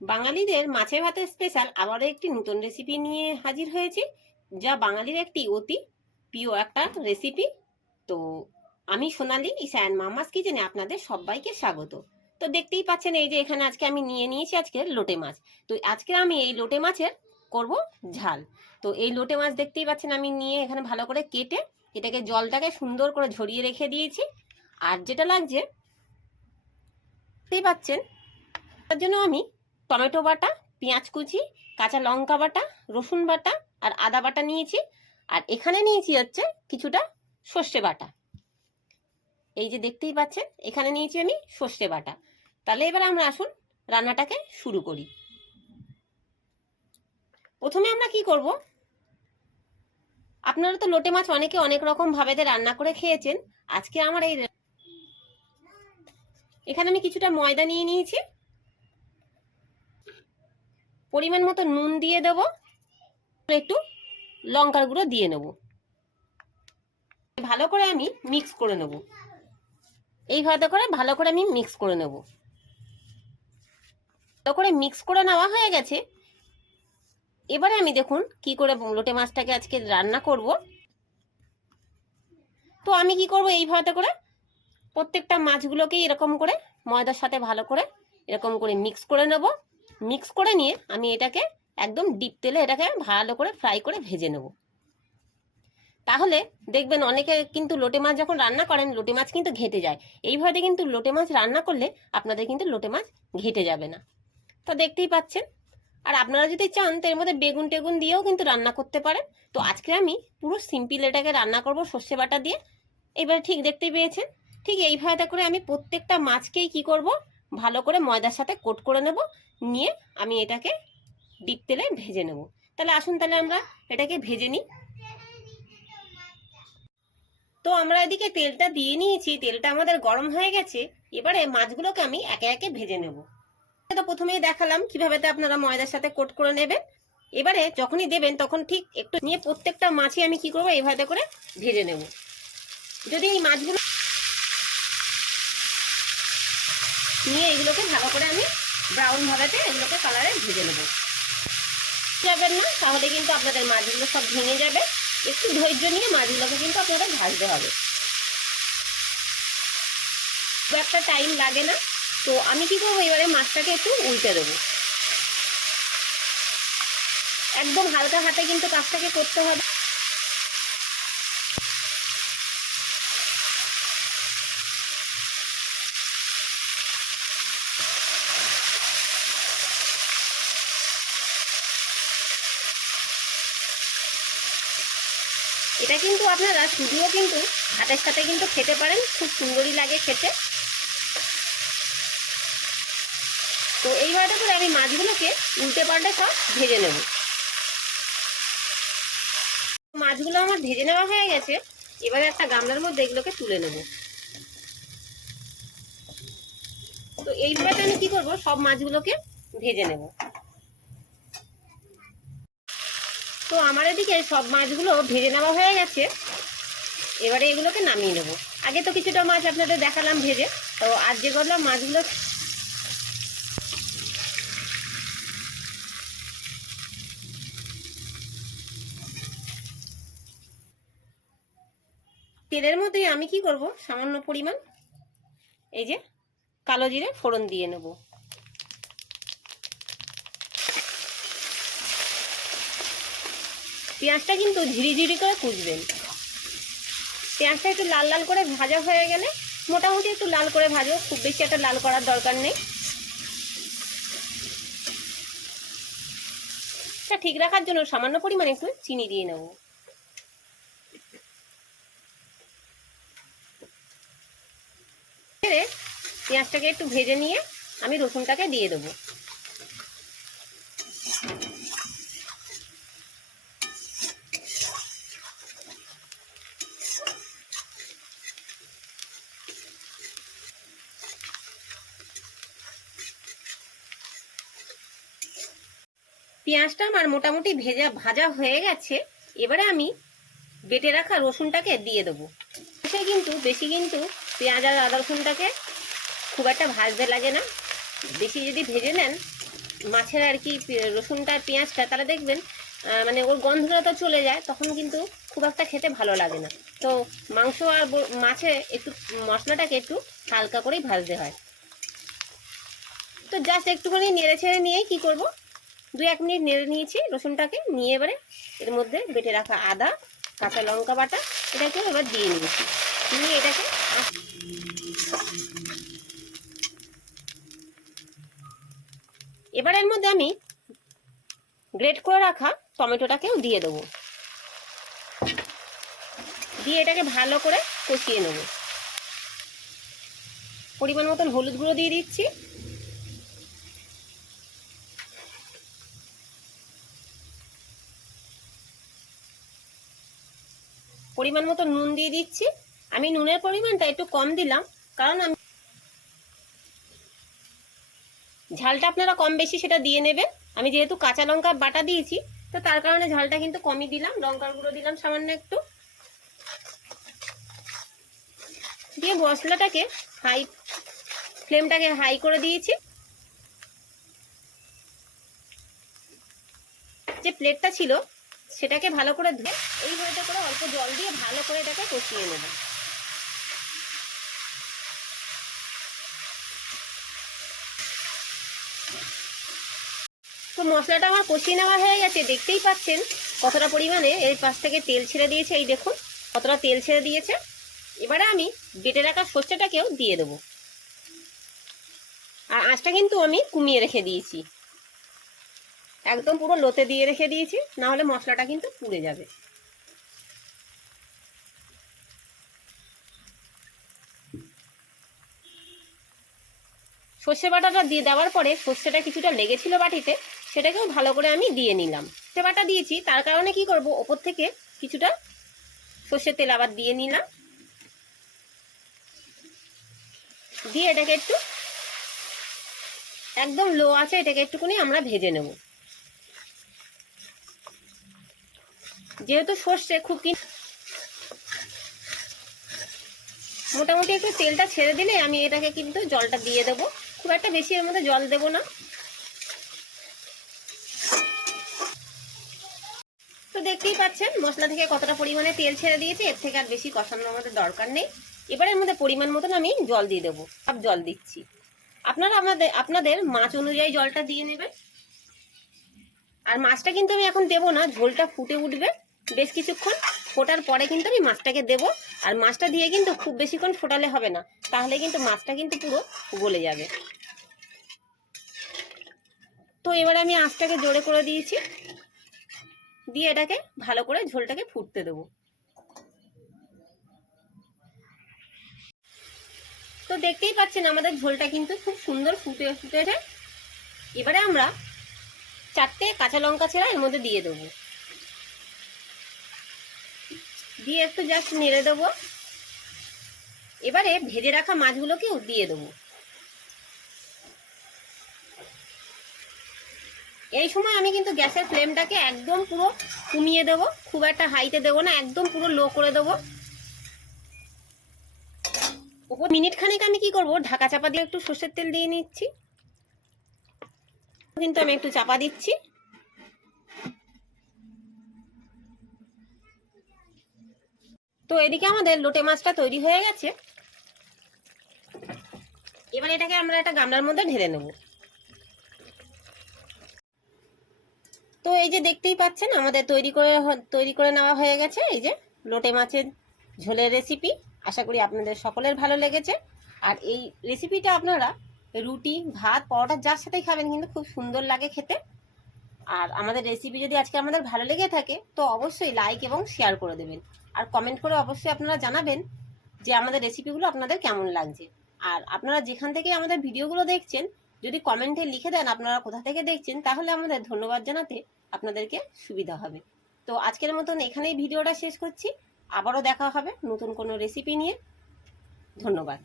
বাঙালিদের মাছে ভাতের স্পেশাল আবারও একটি নতুন রেসিপি নিয়ে হাজির হয়েছি, যা বাঙালির একটি অতি প্রিয় একটা রেসিপি তো আমি সোনালি ইসায়ন মামাস কিচেনে আপনাদের সবাইকে স্বাগত। তো দেখতেই পাচ্ছেন, এই যে এখানে আজকে আমি নিয়ে নিয়েছি আজকে লোটে মাছ। তো আজকে আমি এই লোটে মাছের করব ঝাল। তো এই লোটে মাছ দেখতেই পাচ্ছেন, আমি নিয়ে এখানে ভালো করে কেটে এটাকে জলটাকে সুন্দর করে ঝরিয়ে রেখে দিয়েছি। আর যেটা লাগছে, দেখতেই পাচ্ছেন, তার জন্য আমি টমেটো বাটা, পেঁয়াজ কুচি, কাঁচা লঙ্কা বাটা, রসুন বাটা আর আদা বাটা নিয়েছি। আর এখানে নিয়েছি হচ্ছে কিছুটা সর্ষে বাটা। এই যে দেখতেই পাচ্ছেন, এখানে নিয়েছি আমি সর্ষে বাটা। তাহলে এবার আমরা আসুন রান্নাটাকে শুরু করি। প্রথমে আমরা কি করব? আপনারা তো লোটে মাছ অনেকে অনেক রকম ভাবেতে রান্না করে খেয়েছেন। আজকে আমার এই এখানে আমি কিছুটা ময়দা নিয়ে নিয়েছি। পরিমাণ মতো নুন দিয়ে দেব। একটু লঙ্কার গুঁড়ো দিয়ে নেব। ভালো করে আমি মিক্স করে নেব। এইভাবে করে, ভালো করে আমি মিক্স করে নেব। ভালো করে মিক্স করে নেওয়া হয়ে গেছে। এবারে আমি দেখুন কি করে লোটে মাছটাকে আজকে রান্না করব। তো আমি কি করব এইভাবে করে? প্রত্যেকটা মাছগুলোকে এরকম করে ময়দার সাথে ভালো করে এরকম করে মিক্স করে নেব। মিক্স করে নিয়ে আমি এটাকে একদম ডিপ তেলে এটাকে ভালো করে ফ্রাই করে ভেজে নেব। তাহলে দেখবেন অনেকে কিন্তু লোটে মাছ যখন রান্না করেন, লোটে মাছ কিন্তু ঘেটে যায়। এইভাবে কিন্তু লোটে মাছ রান্না করলে আপনাদের কিন্তু লোটে মাছ ঘেটে যাবে না। তো দেখতেই পাচ্ছেন। আর আপনারা যদি চান, তো এর মধ্যে বেগুন টেগুন দিয়েও কিন্তু রান্না করতে পারেন। তো আজকে আমি পুরো সিম্পল এটাকে রান্না করব সর্ষে বাটা দিয়ে। এবার ঠিক দেখতে পেয়েছেন? ঠিক এইভাবে করে আমি প্রত্যেকটা মাছকেই কি করব? ভালো করে ময়দার সাথে কোট করে নেব, নিয়ে আমি এটাকে ডিপ তেলে ভেজে নেব। তাহলে আসুন তাহলে আমরা এটাকে ভেজে নিই। তো আমরা এদিকে তেলটা দিয়ে নিয়েছি, তেলটা আমাদের গরম হয়ে গেছে, এবারে মাছগুলোকে আমি একে একে ভেজে নেব। তো প্রথমেই দেখালাম কীভাবে তো আপনারা ময়দার সাথে কোট করে নেবেন। এবারে যখনই দেবেন তখন ঠিক একটু নিয়ে প্রত্যেকটা মাছই আমি কি করব, এইভাবে করে ভেজে নেব। যদি এই মাছগুলো নিয়ে এগুলোকে ভালো করে আমি ব্রাউন ভাবেতে এগুলোকে কালারে ভেজে নেব। যাবেন না? তাহলে কিন্তু আপনাদের মাছগুলো সব ভেঙে যাবে। একটু ধৈর্য নিয়ে মাছগুলোকে কিন্তু আপনাদের ভাজতে হবে। খুব একটা টাইম লাগে না। তো আমি কি করব? এবারে মাছটাকে একটু উল্টে দেবো। একদম হালকা হাতে কিন্তু কাজটাকে করতে হবে। এটা কিন্তু আপনারা শুধুও কিন্তু ভাতের সাথে কিন্তু খেতে পারেন, খুব সুন্দরই লাগে খেতে। তো এইভাবে করে আমি মাছগুলোকে উল্টে পাল্টে সব ভেজে নেব। মাছগুলো আমার ভেজে নেওয়া হয়ে গেছে, এবারে একটা গামলার মধ্যে এগুলোকে তুলে নেব। তো এইভাবে আমি কি করব, সব মাছগুলোকে ভেজে নেব। তো আমার এদিকে সব মাছগুলো ভেজে নেওয়া হয়ে গেছে। এবারে এগুলোকে নামিয়ে নেব। আগে তো কিছুটা মাছ আপনাদের দেখালাম ভেজে। তো আর যে করলাম মাছগুলো তেলের মধ্যে আমি কি করব? সামান্য পরিমাণ, এই যে কালো জিরে ফোড়ন দিয়ে নেব। পেঁয়াজটা কিন্তু ঝিরিঝিরি করে কুচবেন। পেঁয়াজটা একটু লাল লাল করে ভাজা হয়ে গেলে মোটামুটি একটু লাল করে ভাজো খুব বেশি একটা লাল করার দরকার নেই। ঠিক রাখার জন্য সামান্য পরিমাণে একটু চিনি দিয়ে নেব। পেঁয়াজটাকে একটু ভেজে নিয়ে আমি রসুনটাকে দিয়ে দেবো। পেঁয়াজটা আমার মোটামুটি ভেজা, ভাজা হয়ে গেছে। এবারে আমি বেটে রাখা রসুনটাকে দিয়ে দেবো। কিন্তু, বেশি কিন্তু পেঁয়াজ আর আদা রসুনটাকে খুব একটা ভাজতে লাগে না। বেশি যদি ভেজে নেন, মাছের আর কি রসুনটা আর পেঁয়াজটা, তাহলে দেখবেন মানে ওর গন্ধটা তো চলে যায়, তখন কিন্তু খুব একটা খেতে ভালো লাগে না। তো মাংস আর মাছে একটু মশলাটাকে একটু হালকা করেই ভাজতে হয়। তো জাস্ট একটুখানি নেড়ে ছেড়ে নিয়েই কি করব? দু এক মিনিট নেড়ে নিয়েছি রসুনটাকে। নিয়ে এবারে এর মধ্যে বেটে রাখা আদা, কাঁচা লঙ্কা বাটা এটাকে এবার দিয়ে নিয়েছি। নিয়ে এটাকে এবার এর মধ্যে আমি গ্রেট করে রাখা টমেটোটাকেও দিয়ে দেবো। দিয়ে এটাকে ভালো করে কষিয়ে নেব। পরিমাণ মতন হলুদ গুঁড়ো দিয়ে দিচ্ছি। পরিমাণ মতো নুন দিয়ে দিচ্ছি। আমি নুনের পরিমাণটা একটু কম দিলাম, কারণ আমি ঝালটা আপনারা কম বেশি সেটা দিয়ে নেবেন। আমি যেহেতু কাঁচা লঙ্কা বাটা দিয়েছি, তো তার কারণে ঝালটা কিন্তু কমই দিলাম, লঙ্কার গুঁড়ো দিলাম সামান্য একটু। দিয়ে মশলাটাকে হাই, ফ্লেমটাকে হাই করে দিয়েছি। যে প্লেটটা ছিল, সেটাকে ভালো করে ধুয়ে, এইভাবে অল্প জল দিয়ে ভালো করে এটাকে কষিয়ে নেব। তো মশলাটা আমার কষিয়ে নেওয়া হয়ে গেছে, দেখতেই পাচ্ছেন কতটা পরিমাণে এর পাশ থেকে তেল ছেড়ে দিয়েছে, এই দেখুন কতটা তেল ছেড়ে দিয়েছে। এবারে আমি বেটে রাখা সর্ষেটাকেও দিয়ে দেবো। আর আঁচটা কিন্তু আমি কমিয়ে রেখে দিয়েছি। একদম পুরো লোতে দিয়ে রেখে দিয়েছি না হলে মশলাটা কিন্তু পুড়ে যাবে। সর্ষে বাটাটা দিয়ে দেওয়ার পরে সর্ষেটা কিছুটা লেগেছিল বাটিতে, সেটাকেও ভালো করে আমি দিয়ে নিলাম। সর্ষে বাটা দিয়েছি, তার কারণে কি করব, ওপর থেকে কিছুটা সর্ষের তেল আবার দিয়ে নিলাম। দিয়ে এটাকে একটু একদম লো আছে, এটাকে একটুখানি আমরা ভেজে নেব। যেহেতু সর্ষে খুব মোটামুটি একটু তেলটা ছেড়ে দিলে আমি এটাকে কিন্তু জলটা দিয়ে দেবো। খুব একটা বেশি এর মধ্যে জল দেবো না। তো দেখতেই পাচ্ছেন, মশলা থেকে কতটা পরিমাণে তেল ছেড়ে দিয়েছে, এর থেকে আর বেশি কষানোর আমাদের দরকার নেই। এবারের মধ্যে পরিমাণ মতন আমি জল দিয়ে দেবো, সব জল দিচ্ছি। আপনারা আমাদের, আপনাদের মাছ অনুযায়ী জলটা দিয়ে নেবেন। আর মাছটা কিন্তু আমি এখন দেবো না, ঝোলটা ফুটে উঠবে। বেশ কিছুক্ষণ ফোটার পরে কিন্তু আমি মাছটাকে দেবো। আর মাছটা দিয়ে কিন্তু খুব বেশিক্ষণ ফোটালে হবে না। তাহলে কিন্তু মাছটা কিন্তু পুরো গলে যাবে। তো এবার আমি আঁচটাকে জোরে করে দিয়েছি। দিয়ে এটাকে ভালো করে ঝোলটাকে ফুটতে দেবো। তো দেখতেই পাচ্ছেন আমাদের ঝোলটা কিন্তু খুব সুন্দর ফুটে ফুটেছে। এবারে আমরা চারটে কাঁচা লঙ্কা ছেড়া এর মধ্যে দিয়ে দেবো। দিয়ে একটু জাস্ট নেড়ে দেবো। এবারে ভেজে রাখা মাছগুলোকেও দিয়ে দেবো। এই সময় আমি কিন্তু গ্যাসের ফ্লেমটাকে একদম পুরো কমিয়ে দেবো, খুব একটা হাইতে দেবো না, একদম পুরো লো করে দেবো। ওপর মিনিট খানেক আমি কি করব, ঢাকা চাপা দিয়ে একটু সর্ষের তেল দিয়ে নিচ্ছি। কিন্তু আমি একটু চাপা দিচ্ছি। তো এদিকে আমাদের লোটে মাছটা তৈরি হয়ে গেছে। এবার এটাকে আমরা একটা গামলার মধ্যে ঢেলে নেব। তো এই যে দেখতেই পাচ্ছেন, আমাদের তৈরি করে তৈরি করে নেওয়া হয়ে গেছে। এই যে লোটে মাছের ঝোলের রেসিপি আশা করি আপনাদের সকলের ভালো লেগেছে। আর এই রেসিপিটা আপনারা রুটি, ভাত, পরোটা যার সাথেই খাবেন, কিন্তু খুব সুন্দর লাগে খেতে। আর আমাদের রেসিপি যদি আজকে আমাদের ভালো লেগে থাকে, তো অবশ্যই লাইক এবং শেয়ার করে দেবেন। আর কমেন্ট করে অবশ্যই আপনারা জানাবেন যে আমাদের রেসিপিগুলো আপনাদের কেমন লাগছে। আর আপনারা যেখান থেকে আমাদের ভিডিওগুলো দেখছেন, যদি কমেন্টে লিখে দেন আপনারা কোথা থেকে দেখছেন, তাহলে আমাদের ধন্যবাদ জানাতে আপনাদেরকে সুবিধা হবে। তো আজকের মতন এখানেই ভিডিওটা শেষ করছি। আবারও দেখা হবে নতুন কোনো রেসিপি নিয়ে। ধন্যবাদ।